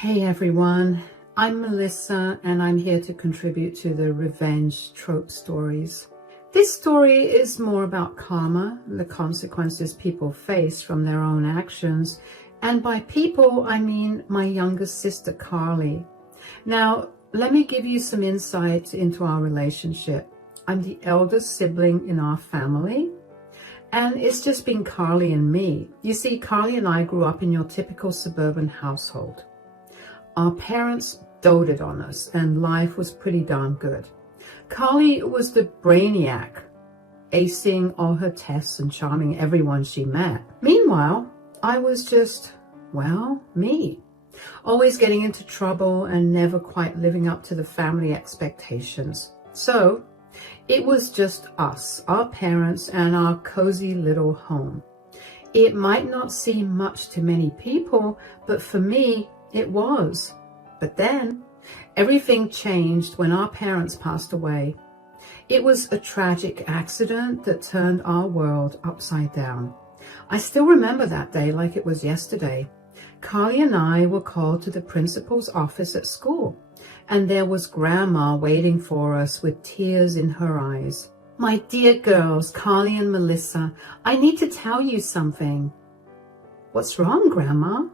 Hey everyone, I'm Melissa and I'm here to contribute to the revenge trope stories. This story is more about karma, the consequences people face from their own actions, and by people I mean my younger sister Carly. Now, let me give you some insight into our relationship. I'm the eldest sibling in our family, and it's just been Carly and me. You see, Carly and I grew up in your typical suburban household. Our parents doted on us and life was pretty darn good. Carly was the brainiac, acing all her tests and charming everyone she met. Meanwhile, I was just, well, me. Always getting into trouble and never quite living up to the family expectations. So, it was just us, our parents, and our cozy little home. It might not seem much to many people, but for me, it was. But then, everything changed when our parents passed away. It was a tragic accident that turned our world upside down. I still remember that day like it was yesterday. Carly and I were called to the principal's office at school, and there was Grandma waiting for us with tears in her eyes. "My dear girls, Carly and Melissa, I need to tell you something." "What's wrong, Grandma?"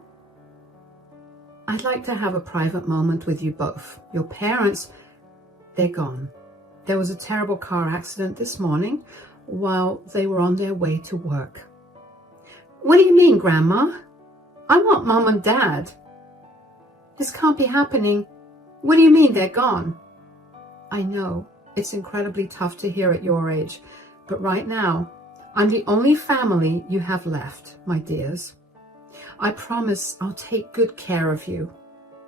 "I'd like to have a private moment with you both. Your parents, they're gone. There was a terrible car accident this morning while they were on their way to work." "What do you mean, Grandma? I want Mom and Dad." "This can't be happening. What do you mean they're gone?" "I know, it's incredibly tough to hear at your age, but right now, I'm the only family you have left, my dears. I promise I'll take good care of you."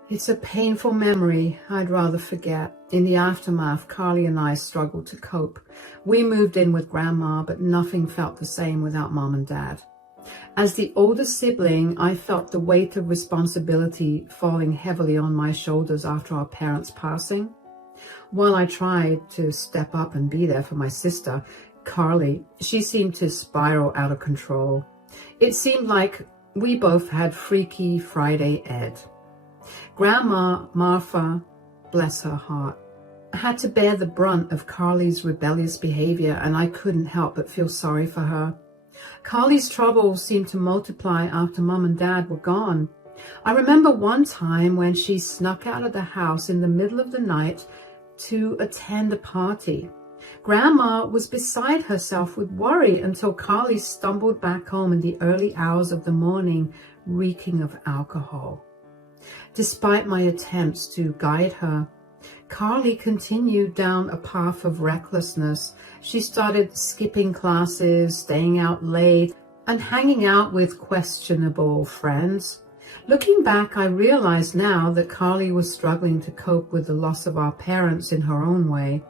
It's a painful memory I'd rather forget. In the aftermath, Carly and I struggled to cope. We moved in with Grandma, but nothing felt the same without Mom and Dad. As the oldest sibling, I felt the weight of responsibility falling heavily on my shoulders after our parents' passing. While I tried to step up and be there for my sister, Carly, she seemed to spiral out of control. It seemed like we both had Freaky Friday Ed. Grandma Martha, bless her heart, had to bear the brunt of Carly's rebellious behavior, and I couldn't help but feel sorry for her. Carly's troubles seemed to multiply after Mom and Dad were gone. I remember one time when she snuck out of the house in the middle of the night to attend a party. Grandma was beside herself with worry until Carly stumbled back home in the early hours of the morning, reeking of alcohol. Despite my attempts to guide her, Carly continued down a path of recklessness. She started skipping classes, staying out late, and hanging out with questionable friends. Looking back, I realize now that Carly was struggling to cope with the loss of our parents in her own way.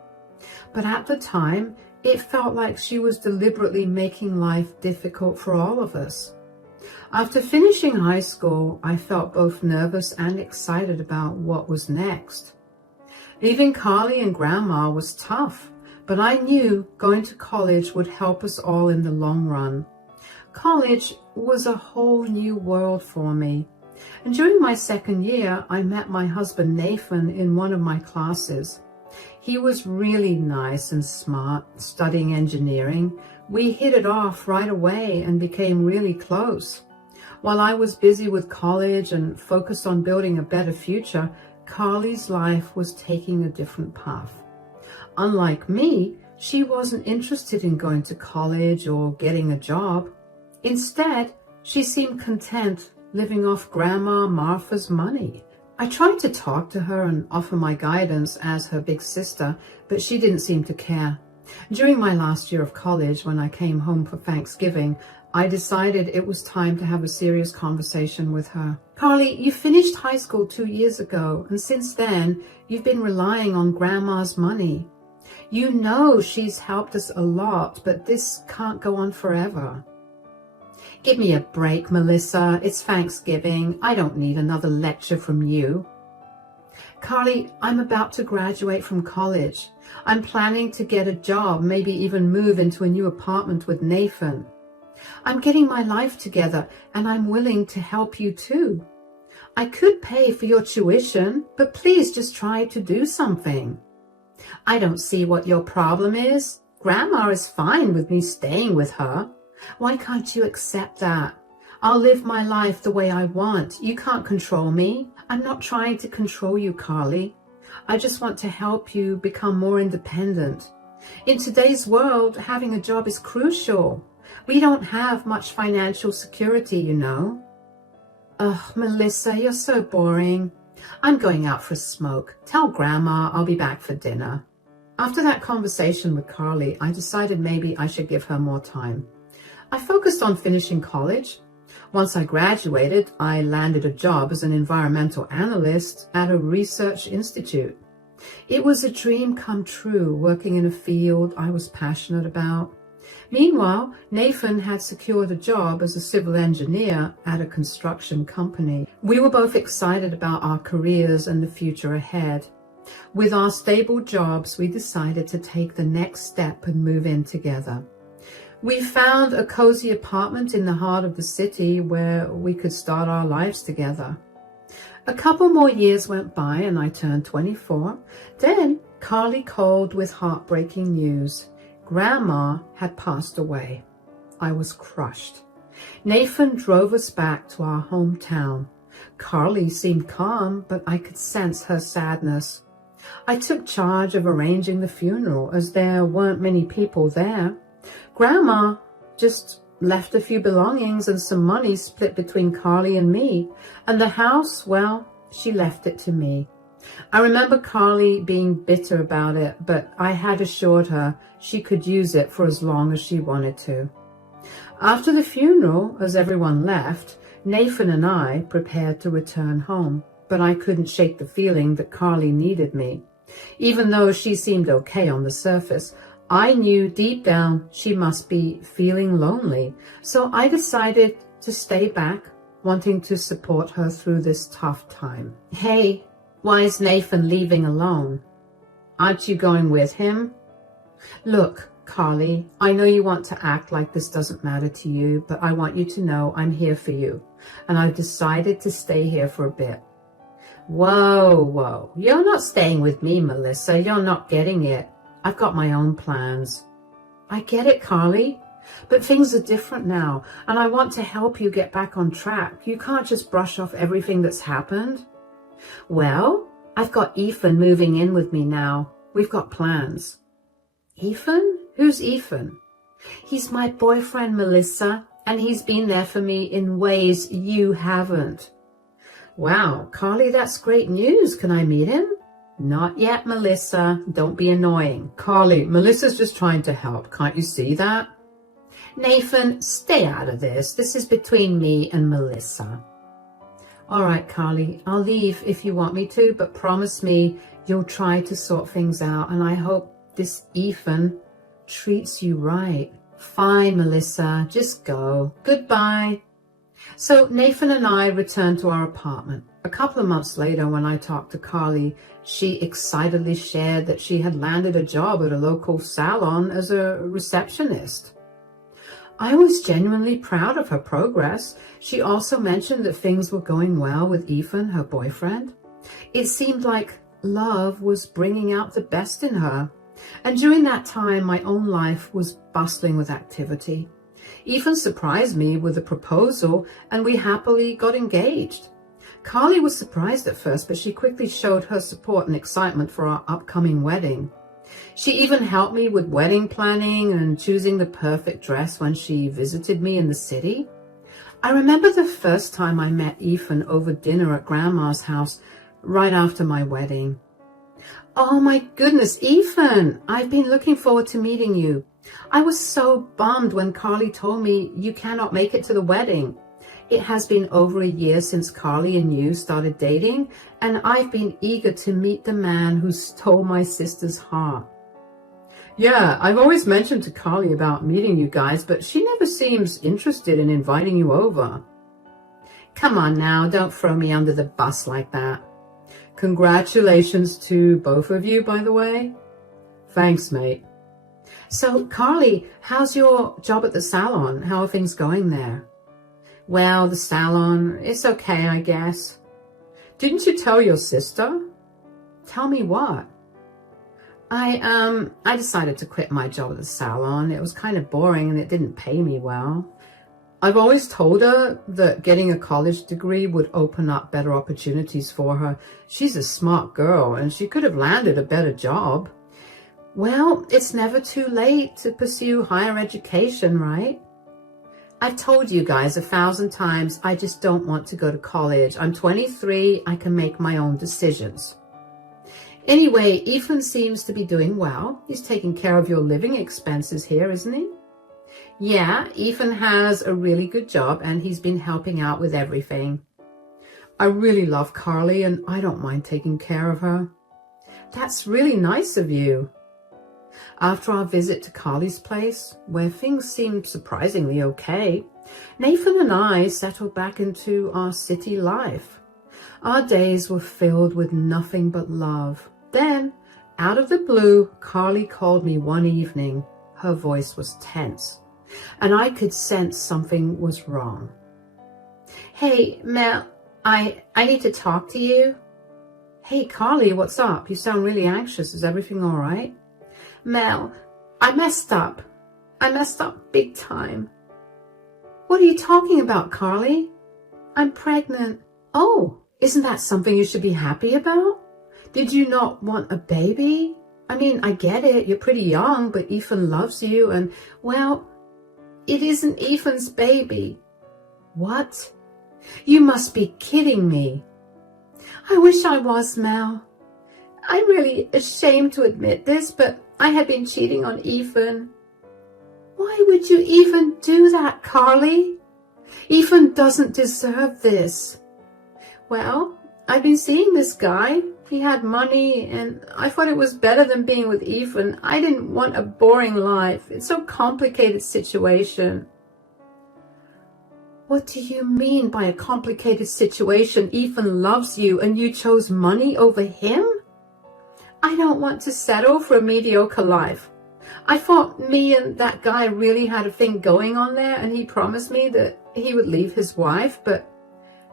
But at the time, it felt like she was deliberately making life difficult for all of us. After finishing high school, I felt both nervous and excited about what was next. Leaving Carly and Grandma was tough, but I knew going to college would help us all in the long run. College was a whole new world for me. And during my second year, I met my husband Nathan in one of my classes. He was really nice and smart, studying engineering. We hit it off right away and became really close. While I was busy with college and focused on building a better future, Carly's life was taking a different path. Unlike me, she wasn't interested in going to college or getting a job. Instead, she seemed content living off Grandma Martha's money. I tried to talk to her and offer my guidance as her big sister, but she didn't seem to care. During my last year of college, when I came home for Thanksgiving, I decided it was time to have a serious conversation with her. "Carly, you finished high school 2 years ago, and since then, you've been relying on Grandma's money. You know she's helped us a lot, but this can't go on forever." "Give me a break, Melissa. It's Thanksgiving. I don't need another lecture from you." "Carly, I'm about to graduate from college. I'm planning to get a job, maybe even move into a new apartment with Nathan. I'm getting my life together, and I'm willing to help you too. I could pay for your tuition, but please just try to do something. I don't see what your problem is. Grandma is fine with me staying with her. Why can't you accept that? I'll live my life the way I want. You can't control me. I'm not trying to control you, Carly. I just want to help you become more independent. In today's world, having a job is crucial. We don't have much financial security, you know. Ugh, Melissa, you're so boring. I'm going out for a smoke. Tell Grandma I'll be back for dinner. After that conversation with Carly, I decided maybe I should give her more time. I focused on finishing college. Once I graduated, I landed a job as an environmental analyst at a research institute. It was a dream come true, working in a field I was passionate about. Meanwhile, Nathan had secured a job as a civil engineer at a construction company. We were both excited about our careers and the future ahead. With our stable jobs, we decided to take the next step and move in together. We found a cozy apartment in the heart of the city where we could start our lives together. A couple more years went by and I turned 24. Then Carly called with heartbreaking news. Grandma had passed away. I was crushed. Nathan drove us back to our hometown. Carly seemed calm, but I could sense her sadness. I took charge of arranging the funeral as there weren't many people there. Grandma just left a few belongings and some money split between Carly and me. And the house, well, she left it to me. I remember Carly being bitter about it, but I had assured her she could use it for as long as she wanted to. After the funeral, as everyone left, Nathan and I prepared to return home, but I couldn't shake the feeling that Carly needed me. Even though she seemed okay on the surface, I knew deep down she must be feeling lonely, so I decided to stay back, wanting to support her through this tough time. Hey, why is Nathan leaving alone? Aren't you going with him? Look, Carly, I know you want to act like this doesn't matter to you, but I want you to know I'm here for you, and I've decided to stay here for a bit. Whoa, you're not staying with me, Melissa. You're not getting it. I've got my own plans. I get it, Carly, but things are different now, and I want to help you get back on track. You can't just brush off everything that's happened. Well, I've got Ethan moving in with me now. We've got plans. Ethan? Who's Ethan? He's my boyfriend, Melissa, and he's been there for me in ways you haven't. Wow, Carly, that's great news. Can I meet him? Not yet, Melissa. Don't be annoying. Carly, Melissa's just trying to help. Can't you see that? Nathan, stay out of this. This is between me and Melissa. All right, Carly, I'll leave if you want me to, but promise me you'll try to sort things out, and I hope this Ethan treats you right. Fine, Melissa, just go. Goodbye. So Nathan and I returned to our apartment. A couple of months later, when I talked to Carly, she excitedly shared that she had landed a job at a local salon as a receptionist. I was genuinely proud of her progress. She also mentioned that things were going well with Ethan, her boyfriend. It seemed like love was bringing out the best in her. And during that time, my own life was bustling with activity. Ethan surprised me with a proposal, and we happily got engaged. Carly was surprised at first, but she quickly showed her support and excitement for our upcoming wedding. She even helped me with wedding planning and choosing the perfect dress when she visited me in the city. I remember the first time I met Ethan over dinner at Grandma's house right after my wedding. Oh my goodness, Ethan, I've been looking forward to meeting you. I was so bummed when Carly told me you cannot make it to the wedding. It has been over a year since Carly and you started dating, and I've been eager to meet the man who stole my sister's heart. Yeah, I've always mentioned to Carly about meeting you guys, but she never seems interested in inviting you over. Come on now, don't throw me under the bus like that. Congratulations to both of you, by the way. Thanks, mate. So, Carly, how's your job at the salon? How are things going there? Well, the salon, it's okay, I guess. Didn't you tell your sister? Tell me what? I decided to quit my job at the salon. It was kind of boring and it didn't pay me well. I've always told her that getting a college degree would open up better opportunities for her. She's a smart girl and she could have landed a better job. Well, it's never too late to pursue higher education, right? I've told you guys 1,000 times, I just don't want to go to college. I'm 23, I can make my own decisions. Anyway, Ethan seems to be doing well. He's taking care of your living expenses here, isn't he? Yeah, Ethan has a really good job and he's been helping out with everything. I really love Carly and I don't mind taking care of her. That's really nice of you. After our visit to Carly's place, where things seemed surprisingly okay, Nathan and I settled back into our city life. Our days were filled with nothing but love. Then, out of the blue, Carly called me one evening. Her voice was tense, and I could sense something was wrong. Hey, Mel, I need to talk to you. Hey, Carly, what's up? You sound really anxious. Is everything all right? Mel, I messed up. I messed up big time. What are you talking about, Carly? I'm pregnant. Oh, isn't that something you should be happy about? Did you not want a baby? I mean, I get it. You're pretty young, but Ethan loves you and, well, it isn't Ethan's baby. What? You must be kidding me. I wish I was, Mel. I'm really ashamed to admit this, but I had been cheating on Ethan. Why would you even do that, Carly? Ethan doesn't deserve this. Well, I've been seeing this guy. He had money and I thought it was better than being with Ethan. I didn't want a boring life. It's a complicated situation. What do you mean by a complicated situation? Ethan loves you and you chose money over him? I don't want to settle for a mediocre life. I thought me and that guy really had a thing going on there and he promised me that he would leave his wife, but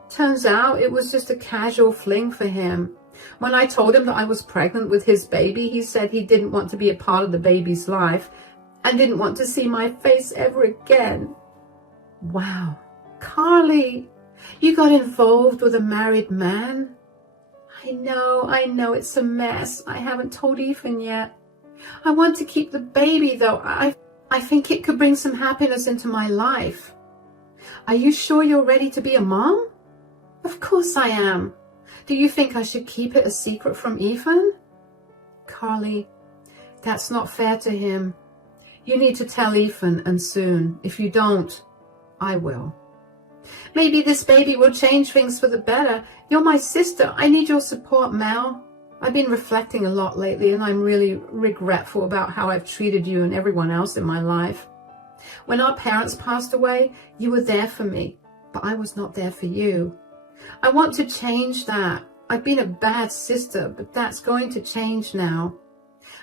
turns out it was just a casual fling for him. When I told him that I was pregnant with his baby, he said he didn't want to be a part of the baby's life and didn't want to see my face ever again. Wow, Carly, you got involved with a married man? I know, it's a mess. I haven't told Ethan yet. I want to keep the baby though. I think it could bring some happiness into my life. Are you sure you're ready to be a mom? Of course I am. Do you think I should keep it a secret from Ethan? Carly, that's not fair to him. You need to tell Ethan and soon. If you don't, I will. Maybe this baby will change things for the better. You're my sister. I need your support, Mel. I've been reflecting a lot lately and I'm really regretful about how I've treated you and everyone else in my life. When our parents passed away, you were there for me, but I was not there for you. I want to change that. I've been a bad sister, but that's going to change now.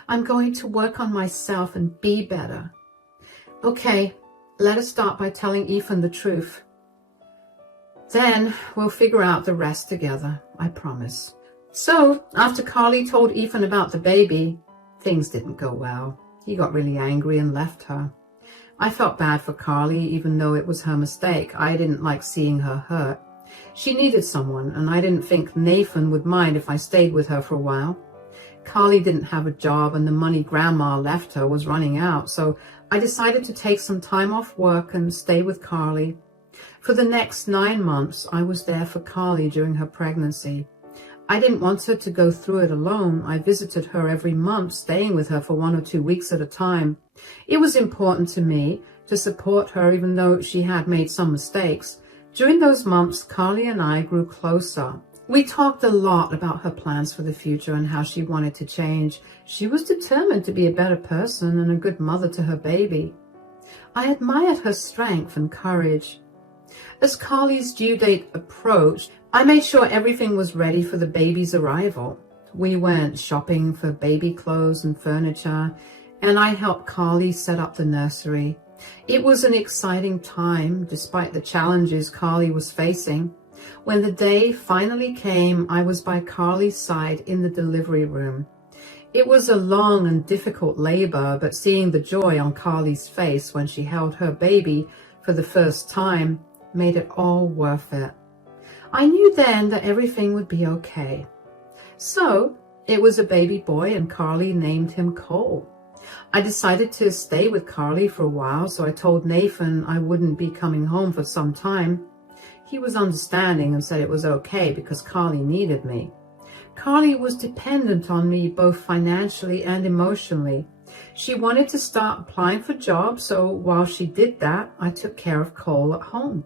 I'm going to work on myself and be better. Okay, let us start by telling Ethan the truth. Then we'll figure out the rest together, I promise. So, after Carly told Ethan about the baby, things didn't go well. He got really angry and left her. I felt bad for Carly, even though it was her mistake. I didn't like seeing her hurt. She needed someone, and I didn't think Nathan would mind if I stayed with her for a while. Carly didn't have a job, and the money Grandma left her was running out, so I decided to take some time off work and stay with Carly. For the next 9 months, I was there for Carly during her pregnancy. I didn't want her to go through it alone. I visited her every month, staying with her for 1 or 2 weeks at a time. It was important to me to support her, even though she had made some mistakes. During those months, Carly and I grew closer. We talked a lot about her plans for the future and how she wanted to change. She was determined to be a better person and a good mother to her baby. I admired her strength and courage. As Carly's due date approached, I made sure everything was ready for the baby's arrival. We went shopping for baby clothes and furniture, and I helped Carly set up the nursery. It was an exciting time, despite the challenges Carly was facing. When the day finally came, I was by Carly's side in the delivery room. It was a long and difficult labor, but seeing the joy on Carly's face when she held her baby for the first time made it all worth it. I knew then that everything would be okay. So it was a baby boy, and Carly named him Cole. I decided to stay with Carly for a while, so I told Nathan I wouldn't be coming home for some time. He was understanding and said it was okay because Carly needed me. Carly was dependent on me both financially and emotionally. She wanted to start applying for jobs, so while she did that, I took care of Cole at home.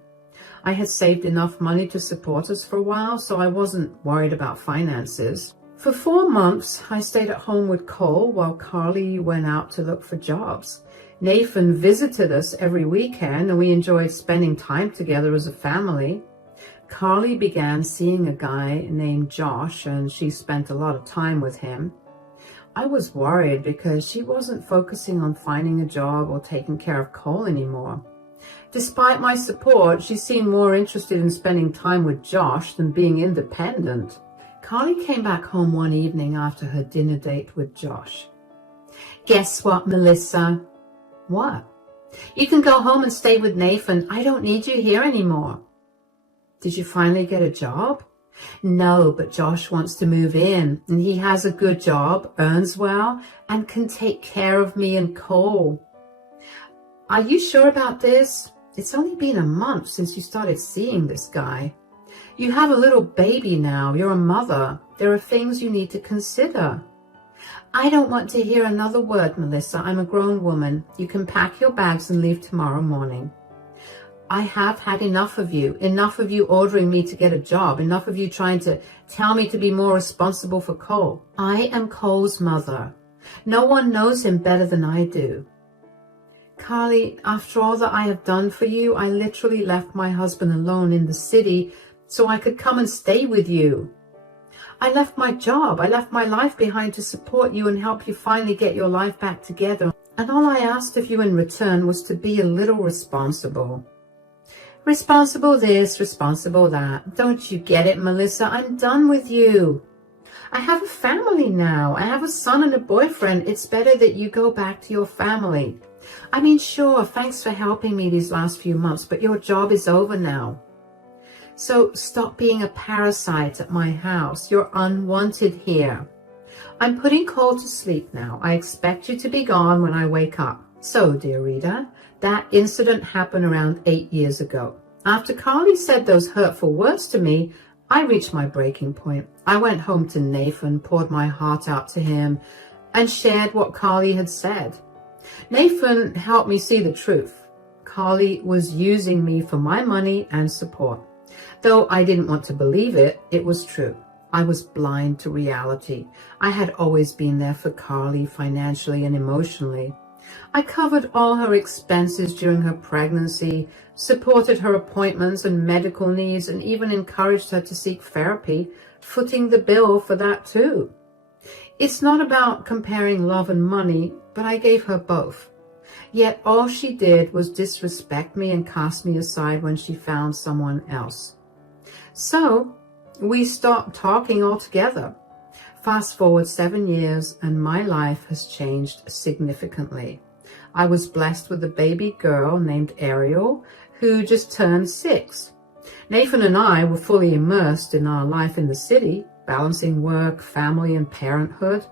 I had saved enough money to support us for a while, so I wasn't worried about finances. For 4 months, I stayed at home with Cole while Carly went out to look for jobs. Nathan visited us every weekend, and we enjoyed spending time together as a family. Carly began seeing a guy named Josh, and she spent a lot of time with him. I was worried because she wasn't focusing on finding a job or taking care of Cole anymore. Despite my support, she seemed more interested in spending time with Josh than being independent. Carly came back home one evening after her dinner date with Josh. "Guess what, Melissa?" "What?" "You can go home and stay with Nathan. I don't need you here anymore." "Did you finally get a job?" "No, but Josh wants to move in, and he has a good job, earns well, and can take care of me and Cole." "Are you sure about this? It's only been a month since you started seeing this guy. You have a little baby now. You're a mother. There are things you need to consider." "I don't want to hear another word, Melissa. I'm a grown woman. You can pack your bags and leave tomorrow morning." "I have had enough of you ordering me to get a job, enough of you trying to tell me to be more responsible for Cole. I am Cole's mother. No one knows him better than I do." "Carly, after all that I have done for you, I literally left my husband alone in the city so I could come and stay with you. I left my job, I left my life behind to support you and help you finally get your life back together. And all I asked of you in return was to be a little responsible." "Responsible this, responsible that. Don't you get it, Melissa? I'm done with you. I have a family now. I have a son and a boyfriend. It's better that you go back to your family. I mean, sure, thanks for helping me these last few months, but your job is over now. So stop being a parasite at my house. You're unwanted here. I'm putting Cole to sleep now. I expect you to be gone when I wake up." So, dear reader, that incident happened around 8 years ago. After Carly said those hurtful words to me, I reached my breaking point. I went home to Nathan, poured my heart out to him, and shared what Carly had said. Nathan helped me see the truth. Carly was using me for my money and support. Though I didn't want to believe it, it was true. I was blind to reality. I had always been there for Carly financially and emotionally. I covered all her expenses during her pregnancy, supported her appointments and medical needs, and even encouraged her to seek therapy, footing the bill for that too. It's not about comparing love and money, but I gave her both. Yet all she did was disrespect me and cast me aside when she found someone else. So we stopped talking altogether. Fast forward 7 years and my life has changed significantly. I was blessed with a baby girl named Ariel who just turned 6. Nathan and I were fully immersed in our life in the city, balancing work, family, and parenthood.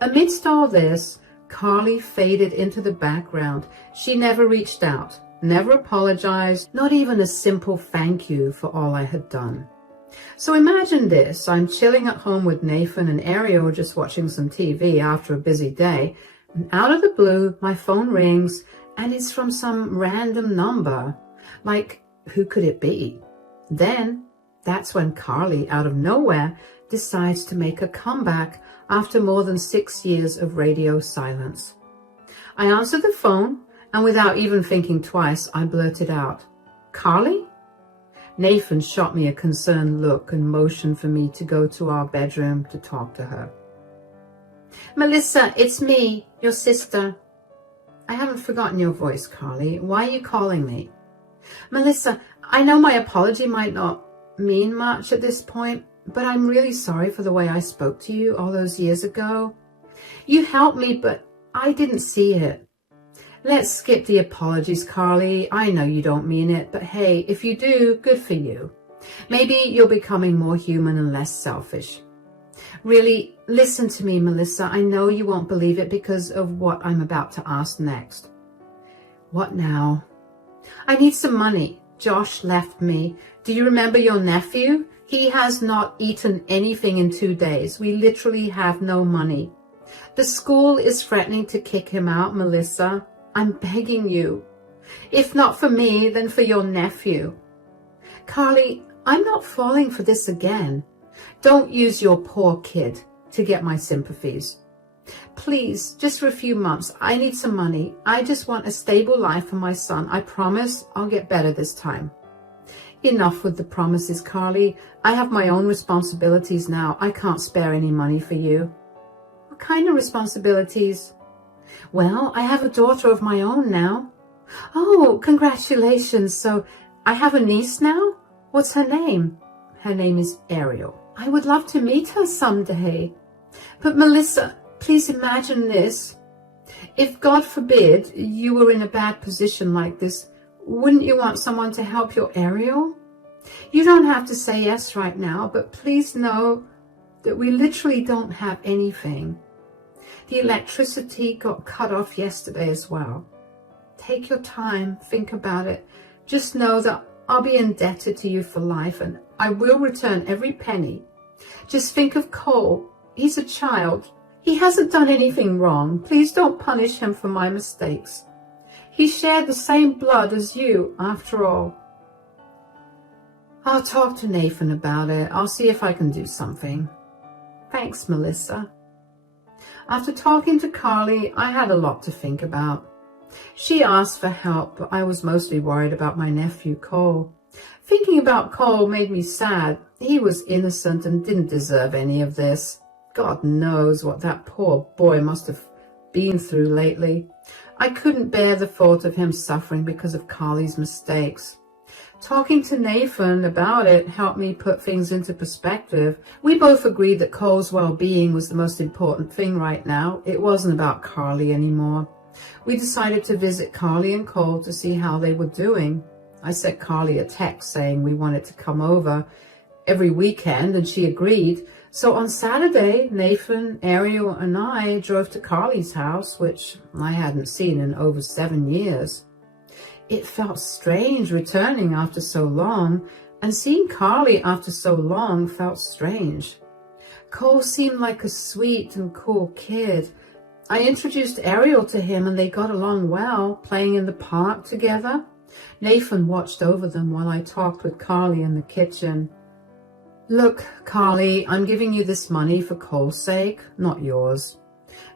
Amidst all this, Carly faded into the background. She never reached out, never apologized, not even a simple thank you for all I had done. So imagine this, I'm chilling at home with Nathan and Ariel just watching some TV after a busy day, and out of the blue, my phone rings, and it's from some random number. Like, who could it be? Then, that's when Carly, out of nowhere, decides to make a comeback after more than 6 years of radio silence. I answered the phone, and without even thinking twice, I blurted out, "Carly?" Nathan shot me a concerned look and motioned for me to go to our bedroom to talk to her. "Melissa, it's me, your sister." "I haven't forgotten your voice, Carly. Why are you calling me?" "Melissa, I know my apology might not..." mean much at this point, but I'm really sorry for the way I spoke to you all those years ago. You helped me, but I didn't see it. Let's skip the apologies, Carly. I know you don't mean it, but hey, if you do, good for you. Maybe you're becoming more human and less selfish. Really, listen to me, Melissa. I know you won't believe it because of what I'm about to ask next. What now? I need some money. Josh left me. Do you remember your nephew? He has not eaten anything in 2 days. We literally have no money. The school is threatening to kick him out, Melissa. I'm begging you. If not for me, then for your nephew. Carly, I'm not falling for this again. Don't use your poor kid to get my sympathies. Please, just for a few months, I need some money. I just want a stable life for my son. I promise I'll get better this time. Enough with the promises, Carly. I have my own responsibilities now. I can't spare any money for you. What kind of responsibilities? Well, I have a daughter of my own now. Oh, congratulations. So I have a niece now? What's her name? Her name is Ariel. I would love to meet her someday. But Melissa, please imagine this. If, God forbid, you were in a bad position like this, wouldn't you want someone to help your Ariel? You don't have to say yes right now, but please know that we literally don't have anything. The electricity got cut off yesterday as well. Take your time, think about it. Just know that I'll be indebted to you for life and I will return every penny. Just think of Cole. He's a child. He hasn't done anything wrong. Please don't punish him for my mistakes. He shared the same blood as you, after all. I'll talk to Nathan about it. I'll see if I can do something. Thanks, Melissa. After talking to Carly, I had a lot to think about. She asked for help, but I was mostly worried about my nephew, Cole. Thinking about Cole made me sad. He was innocent and didn't deserve any of this. God knows what that poor boy must have been through lately. I couldn't bear the thought of him suffering because of Carly's mistakes. Talking to Nathan about it helped me put things into perspective. We both agreed that Cole's well-being was the most important thing right now. It wasn't about Carly anymore. We decided to visit Carly and Cole to see how they were doing. I sent Carly a text saying we wanted to come over every weekend, and she agreed. So on Saturday, Nathan, Ariel, and I drove to Carly's house, which I hadn't seen in over 7 years. It felt strange returning after so long, and seeing Carly after so long felt strange. Cole seemed like a sweet and cool kid. I introduced Ariel to him and they got along well, playing in the park together. Nathan watched over them while I talked with Carly in the kitchen. Look, Carly, I'm giving you this money for Cole's sake, not yours.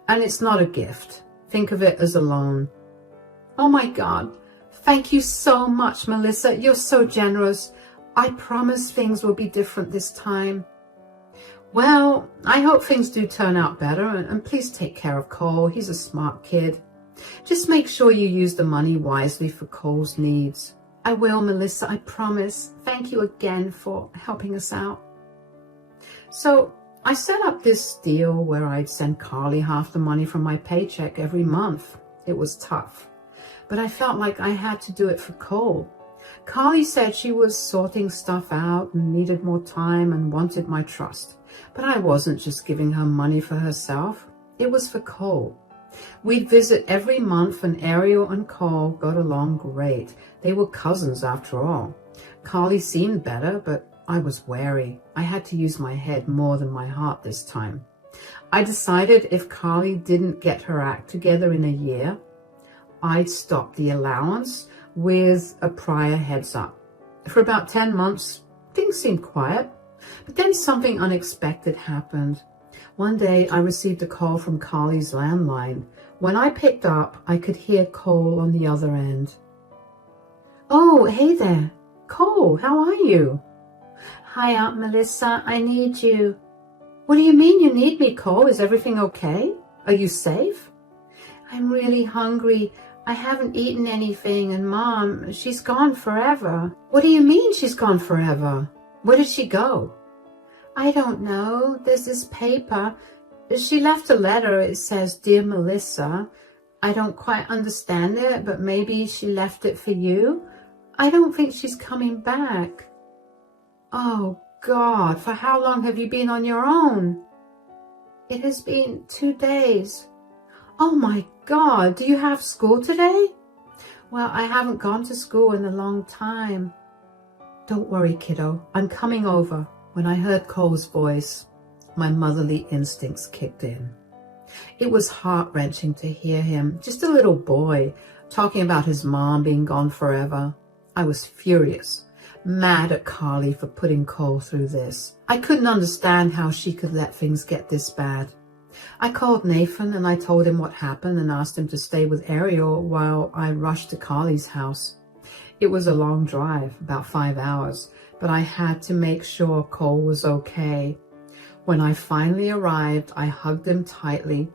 And it's not a gift. Think of it as a loan. Oh my God. Thank you so much, Melissa. You're so generous. I promise things will be different this time. Well, I hope things do turn out better, and please take care of Cole. He's a smart kid. Just make sure you use the money wisely for Cole's needs. I will, Melissa, I promise. Thank you again for helping us out. So I set up this deal where I'd send Carly half the money from my paycheck every month. It was tough, but I felt like I had to do it for Cole. Carly said she was sorting stuff out and needed more time and wanted my trust. But I wasn't just giving her money for herself. It was for Cole. We'd visit every month and Ariel and Cole got along great. They were cousins after all. Carly seemed better, but I was wary. I had to use my head more than my heart this time. I decided if Carly didn't get her act together in a year, I'd stop the allowance with a prior heads up. For about 10 months, things seemed quiet, but then something unexpected happened. One day I received a call from Carly's landline. When I picked up, I could hear Cole on the other end. Oh, hey there. Cole, how are you? Hi, Aunt Melissa. I need you. What do you mean you need me, Cole? Is everything okay? Are you safe? I'm really hungry. I haven't eaten anything, and Mom, she's gone forever. What do you mean she's gone forever? Where did she go? I don't know. There's this paper. She left a letter. It says, Dear Melissa. I don't quite understand it, but maybe she left it for you. I don't think she's coming back. Oh, God, for how long have you been on your own? It has been 2 days. Oh, my God, do you have school today? Well, I haven't gone to school in a long time. Don't worry, kiddo. I'm coming over. When I heard Cole's voice, my motherly instincts kicked in. It was heart-wrenching to hear him, just a little boy, talking about his mom being gone forever. I was furious, mad at Carly for putting Cole through this. I couldn't understand how she could let things get this bad. I called Nathan and I told him what happened and asked him to stay with Ariel while I rushed to Carly's house. It was a long drive, about 5 hours, but I had to make sure Cole was okay. When I finally arrived, I hugged him tightly.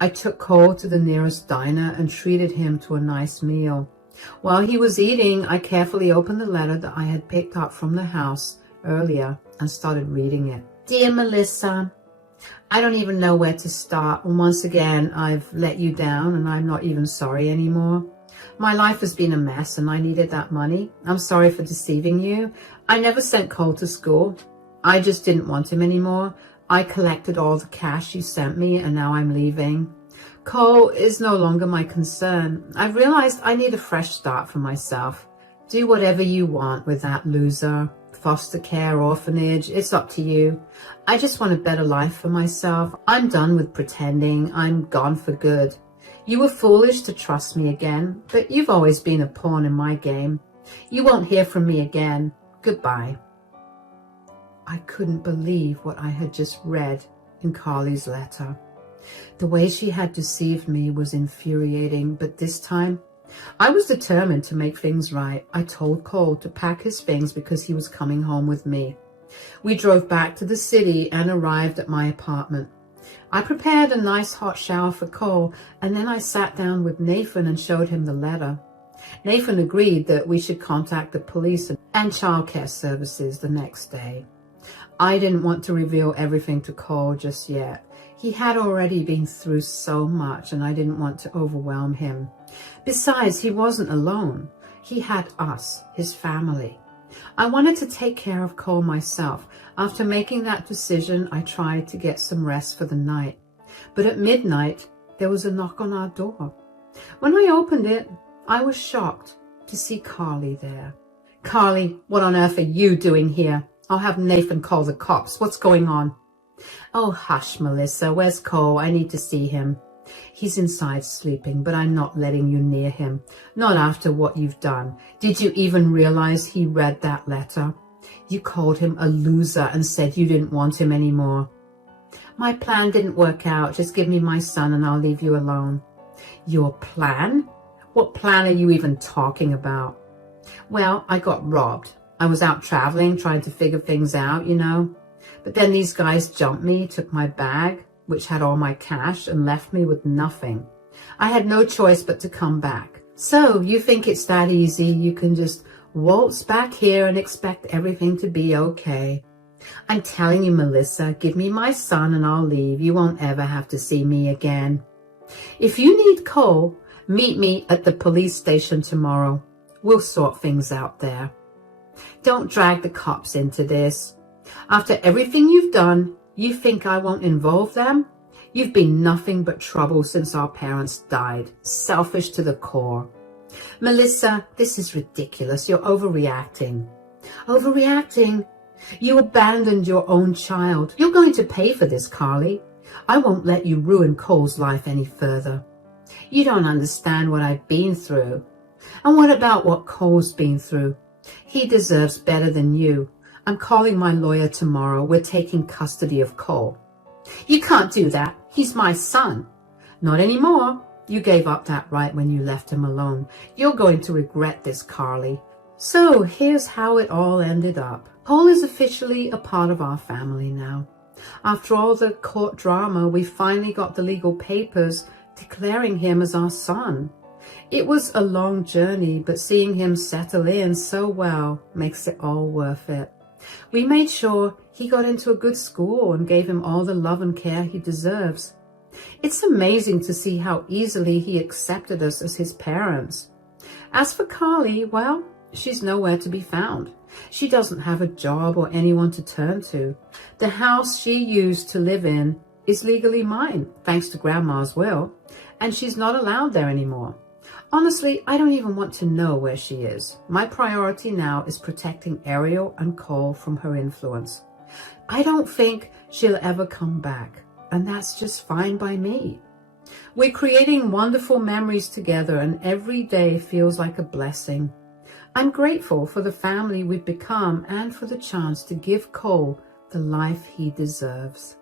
I took Cole to the nearest diner and treated him to a nice meal. While he was eating, I carefully opened the letter that I had picked up from the house earlier and started reading it. Dear Melissa, I don't even know where to start. And once again, I've let you down and I'm not even sorry anymore. My life has been a mess and I needed that money. I'm sorry for deceiving you. I never sent Cole to school. I just didn't want him anymore. I collected all the cash you sent me and now I'm leaving. Cole is no longer my concern. I realized I need a fresh start for myself. Do whatever you want with that loser. Foster care, orphanage, it's up to you. I just want a better life for myself. I'm done with pretending. I'm gone for good. You were foolish to trust me again, but you've always been a pawn in my game. You won't hear from me again. Goodbye. I couldn't believe what I had just read in Carly's letter. The way she had deceived me was infuriating, but this time I was determined to make things right. I told Cole to pack his things because he was coming home with me. We drove back to the city and arrived at my apartment. I prepared a nice hot shower for Cole, and then I sat down with Nathan and showed him the letter. Nathan agreed that we should contact the police and childcare services the next day. I didn't want to reveal everything to Cole just yet. He had already been through so much and I didn't want to overwhelm him. Besides, he wasn't alone. He had us, his family. I wanted to take care of Cole myself. After making that decision, I tried to get some rest for the night. But at midnight, there was a knock on our door. When I opened it, I was shocked to see Carly there. Carly, what on earth are you doing here? I'll have Nathan call the cops. What's going on? Oh, hush, Melissa. Where's Cole? I need to see him. He's inside sleeping, but I'm not letting you near him. Not after what you've done. Did you even realize he read that letter? You called him a loser and said you didn't want him anymore. My plan didn't work out. Just give me my son and I'll leave you alone. Your plan? What plan are you even talking about? Well, I got robbed. I was out traveling, trying to figure things out, you know. But then these guys jumped me, took my bag, which had all my cash, and left me with nothing. I had no choice but to come back. So you think it's that easy? You can just waltz back here and expect everything to be okay. I'm telling you, Melissa, give me my son and I'll leave. You won't ever have to see me again. If you need Cole, meet me at the police station tomorrow. We'll sort things out there. Don't drag the cops into this. After everything you've done, you think I won't involve them? You've been nothing but trouble since our parents died. Selfish to the core. Melissa, this is ridiculous. You're overreacting. Overreacting? You abandoned your own child. You're going to pay for this, Carly. I won't let you ruin Cole's life any further. You don't understand what I've been through. And what about what Cole's been through? He deserves better than you. I'm calling my lawyer tomorrow. We're taking custody of Cole. You can't do that. He's my son. Not anymore. You gave up that right when you left him alone. You're going to regret this, Carly. So here's how it all ended up. Cole is officially a part of our family now. After all the court drama, we finally got the legal papers declaring him as our son. It was a long journey, but seeing him settle in so well makes it all worth it. We made sure he got into a good school and gave him all the love and care he deserves. It's amazing to see how easily he accepted us as his parents. As for Carly, well, she's nowhere to be found. She doesn't have a job or anyone to turn to. The house she used to live in is legally mine, thanks to Grandma's will, and she's not allowed there anymore. Honestly, I don't even want to know where she is. My priority now is protecting Ariel and Cole from her influence. I don't think she'll ever come back, and that's just fine by me. We're creating wonderful memories together, and every day feels like a blessing. I'm grateful for the family we've become and for the chance to give Cole the life he deserves.